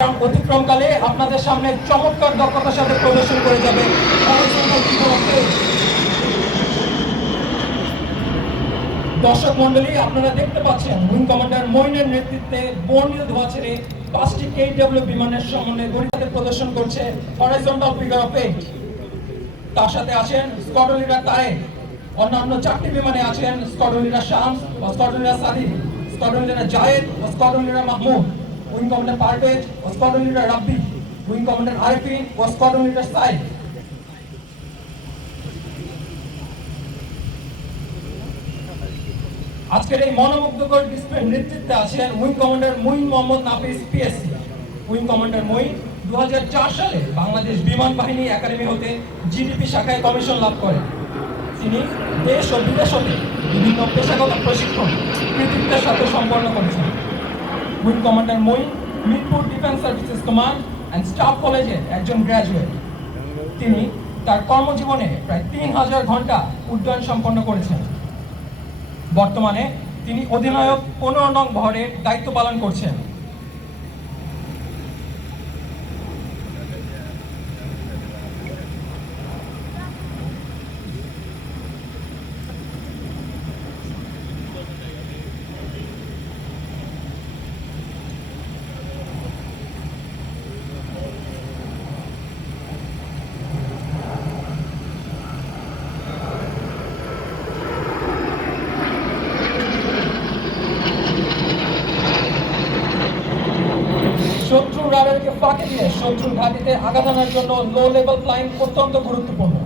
অতিক্রমকালে আপনাদের সামনে চমৎকার দক্ষতার সাথে প্রদর্শন করে যাবে। দর্শক মন্ডলী, আপনারা দেখতে পাচ্ছেন উইং কমান্ডার মইনের নেতৃত্বে বর্ণিল ধোঁয়া ছেড়ে 5টি KW বিমানের সমন্বয়ে গড়িতে প্রদর্শন করছে হরাইজন্টাল ফিগার অফ 8। তার সাথে আছেন স্কোয়াড্রন লিডার তারেক। অন্যান্য 4টি বিমানে আছেন স্কোয়াড্রন লিডার শামস ও squadron leader Sadiq, squadron leader Zayed ও squadron leader Mahmud, wing commander Parvez ও squadron leader Rabbi, wing commander Arifin ও স্কোয়াড্রন লিডার সাইদ। আজকের এই মনোমুগ্ধকর ডিসপ্লের নেতৃত্বে আছেন wing commander Muin Mohammad Nafis PSC. Wing commander Muin 2004 সালে বাংলাদেশ বিমান বাহিনী একাডেমি হতে জিডিপি শাখায় কমিশন লাভ করেন। তিনি দেশ ও বিদেশ হতে বিভিন্ন পেশাগত প্রশিক্ষণ কৃতিত্বের সাথে সম্পন্ন করেছেন। Wing commander Muin Mirpur defence services command and staff কলেজের একজন গ্র্যাজুয়েট। তিনি তার কর্মজীবনে প্রায় 3000 ঘন্টা উড্ডয়ন সম্পন্ন করেছেন। বর্তমানে তিনি অধিনায়ক 15 নং বহরের দায়িত্ব পালন করছেন। শত্রু রাডারকে ফাঁকি দিয়ে শত্রুর ঘাঁটিতে আঘাত আনার জন্য লো লেভেল ফ্লাইং অত্যন্ত গুরুত্বপূর্ণ।